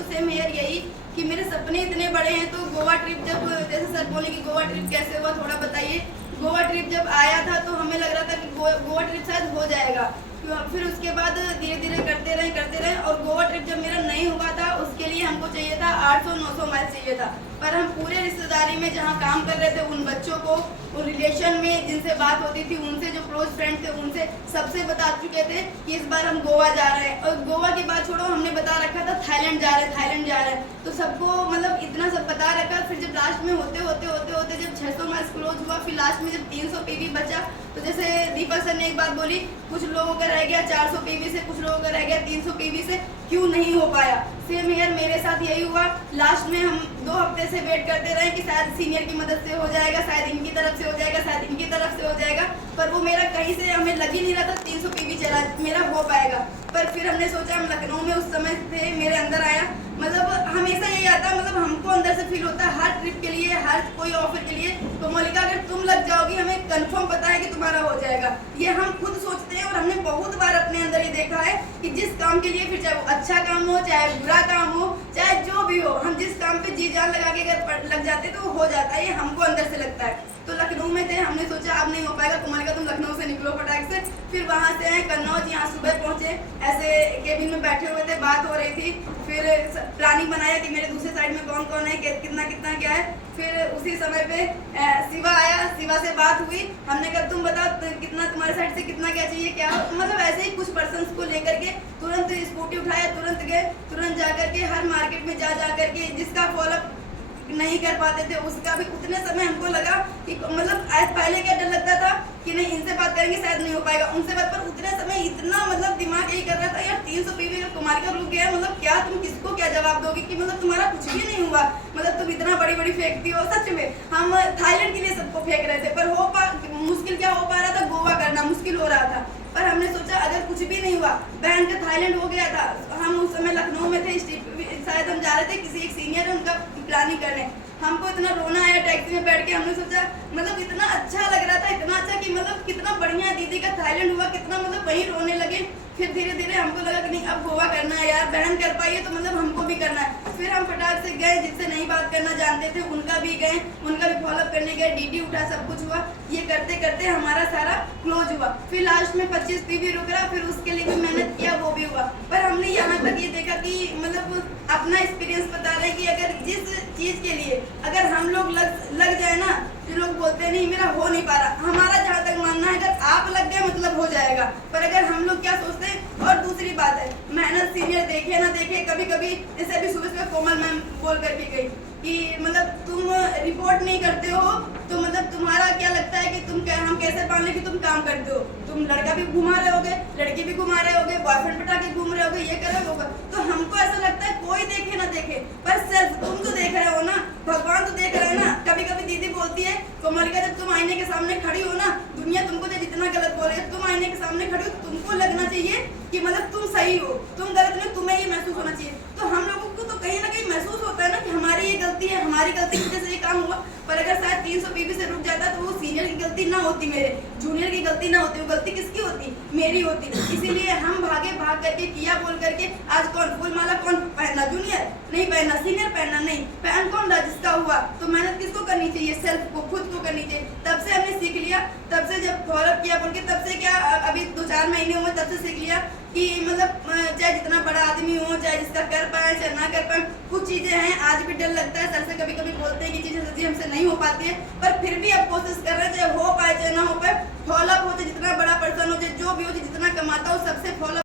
तो same here यही कि मेरे सपने इतने बड़े हैं। तो गोवा ट्रिप जब, जैसे सर बोले कि गोवा ट्रिप कैसे हुआ थोड़ा बताइए। गोवा ट्रिप जब आया था तो हमें लग रहा था कि गोवा ट्रिप शायद हो जाएगा। फिर उसके बाद धीरे धीरे करते रहे और गोवा ट्रिप जब मेरा नहीं हुआ था उसके लिए हमको चाहिए था 800-900 माइल चाहिए था। पर हम पूरे रिश्तेदारी में जहाँ काम कर रहे थे उन बच्चों को, उन रिलेशन में जिनसे बात होती थी उनसे, जो क्लोज फ्रेंड थे उनसे, सबसे बता चुके थे कि इस बार हम गोवा जा रहे हैं। और गोवा की बात छोड़ो, हमने बता रखा था थाईलैंड जा रहे हैं। तो सबको मतलब इतना सब बता रखा। फिर जब लास्ट में होते जब 600 माइल क्लोज हुआ, फिर लास्ट में जब 300 पीवी बचा, तो जैसे दीपक सर ने एक बात बोली, कुछ लोगों का रह गया 400 पीवी से, कुछ लोगों का रह गया 300 पीवी से, क्यों नहीं हो पाया। सेम ईयर मेरे साथ यही हुआ। लास्ट में हम 2 हफ्ते से वेट करते रहे कि शायद सीनियर की मदद से हो जाएगा, शायद इनकी तरफ से हो जाएगा, शायद इनकी तरफ से हो जाएगा। पर वो मेरा कहीं से हमें लग ही नहीं रहा था 300 पीवी चला मेरा हो पाएगा। पर फिर हमने सोचा, हम लखनऊ में उस समय थे, मेरे अंदर आया, मतलब हमेशा यही आता, मतलब हमको अंदर से फील होता है हर ट्रिप के लिए, हर कोई ऑफर के लिए, तो मौलिका अगर तुम लग जाओगी हमें कंफर्म पता है कि तुम्हारा हो जाएगा। ये हम खुद सोचते हैं और हमने बहुत बार अपने अंदर ये देखा है कि जिस काम के लिए, फिर चाहे वो अच्छा काम हो, चाहे बुरा काम हो, चाहे जो भी हो, हम जिस काम पे जी जान लगा के अगर लग जाते तो वो हो जाता है। ये हमको अंदर से लगता है। तो लखनऊ में थे, हमने सोचा अब नहीं हो पाएगा, तो मौलिका तुम लखनऊ से निकलो फटाक से। फिर वहाँ से आए कन्नौज, यहाँ सुबह पहुँचे, ऐसे केबिन में बैठे हुए थे, बात हो रही थी। फिर प्लानिंग बनाया कि मेरे दूसरे साइड में कौन कौन है, कितना कितना क्या है। फिर उसी समय पे शिवा आया, शिवा से बात हुई। हमने कहा तुम बताओ कितना तुम्हारे साइड से कितना क्या चाहिए, क्या हो। मतलब ऐसे ही कुछ पर्सन्स को लेकर के तुरंत स्कूटी उठाया, तुरंत गए, तुरंत जा करके हर मार्केट में जा करके जिसका फॉलोअप नहीं कर पाते थे उसका भी। उतने समय हमको लगा कि मतलब आज पहले क्या डर लगता था कि नहीं इनसे बात करेंगे शायद नहीं हो पाएगा, उनसे बात, पर उतने समय इतना मतलब दिमाग यही कर रहा था यार 300 पीवी अगर कुमार का रुक गया, मतलब क्या तुम किसको क्या जवाब दोगे कि मतलब तुम्हारा कुछ भी नहीं हुआ, मतलब तुम इतना बड़ी फेंकती हो। सच में हम थाईलैंड के लिए सबको फेंक रहे थे, पर मुश्किल क्या हो पा रहा था, गोवा करना मुश्किल हो रहा था। पर हमने सोचा अगर कुछ भी नहीं हुआ, बहन का थाईलैंड हो गया था, हम उस समय लखनऊ में थे, शायद हम जा रहे थे किसी एक सीनियर है उनका प्लानिंग करने। हमको इतना रोना आया टैक्सी में बैठ के, हमने सोचा मतलब इतना अच्छा लग रहा था, इतना अच्छा कि मतलब कितना बढ़िया दीदी का थाईलैंड हुआ, कितना मतलब वहीं रोने लगे। फिर धीरे धीरे हमको लगा कि नहीं अब गोवा करना है यार, बहन कर पाई है तो मतलब हमको भी करना है। फिर हम फटाक से गए, जिससे नहीं बात करना जानते थे उनका भी गए, उनका भी फॉलोअप करने गए, डीडी उठा, सब कुछ हुआ। ये करते करते हमारा सारा क्लोज हुआ। फिर लास्ट में 25 पीवी रुक रहा, फिर उसके लिए भी मेहनत किया, वो भी हुआ। पर हमने यहाँ तक ये देखा कि मतलब अपना एक्सपीरियंस बता रहे हैं कि अगर जिस चीज के लिए अगर हम लोग लग जाए ना, जो लोग बोलते हैं नहीं मेरा हो नहीं पा रहा, हमारा जहाँ तक मानना है अगर आप लग गए मतलब हो जाएगा। पर अगर हम लोग क्या सोचते हैं, और दूसरी बात है मेहनत सीनियर देखे ना देखे, कभी कभी जैसे अभी सुबह कोमल मैम बोल करके गई कि मतलब तुम रिपोर्ट नहीं करते हो तो मतलब तुम्हारा क्या लगता है कि हम कैसे मान लें कि तुम काम करते हो। तुम लड़का भी घुमा रहे होगे, लड़की भी घुमा रहे होगे, बॉयफ्रेंड बिठा के घूम रहे होगे, ये कर रहे होगा। तो हमको ऐसा लगता है कोई देखे ना देखे, पर सिर्फ तुम तो देख रहे हो ना, भगवान तो देख रहे हैं ना। कभी कभी दीदी बोलती है कोमलिका जब तुम आईने के सामने खड़ी हो ना, दुनिया तुमको जितना गलत बोले, तुम आईने के सामने खड़ी हो तुमको लगना चाहिए कि मतलब तुम सही हो, तुम गलत नहीं, तुम्हें ये महसूस होना चाहिए। तो हम लोगों को तो कहीं ना कहीं महसूस होता है ना कि हमारी ये गलती है, हमारी गलती की वजह से ये काम हुआ। पर अगर शायद 300 पीवी से रुक जाता तो वो सीनियर की गलती ना होती, मेरे जूनियर की गलती ना होती, वो गलती किसकी होती, मेरी होती। इसीलिए हम भाग करके किया बोल करके आज कौन फूल माला कौन पहनना, जूनियर नहीं पहनना, सीनियर पहनना नहीं, पहन कौन रहा जिसका हुआ। तो मेहनत किसको करनी चाहिए, सेल्फ को, खुद को करनी चाहिए। तब से हमने सीख लिया, तब से जब फॉलोअप किया बोल के, तब से क्या अभी 2-4 महीने हुए तब से सीख लिया कि मतलब चाहे जितना बड़ा आदमी हो, चाहे जिसका कर पाए चाहे ना कर पाए, कुछ चीजें हैं आज भी डर लगता है। सर से कभी कभी बोलते हैं कि चीजें सच्ची हमसे नहीं हो पाती है, पर फिर भी अब कोशिश कर रहे हैं चाहे हो पाए चाहे ना हो पाए, फॉलोअप हो, चाहे जितना बड़ा पर्सन हो, चाहे जो भी हो, जितना कमाता हो सबसे फॉलो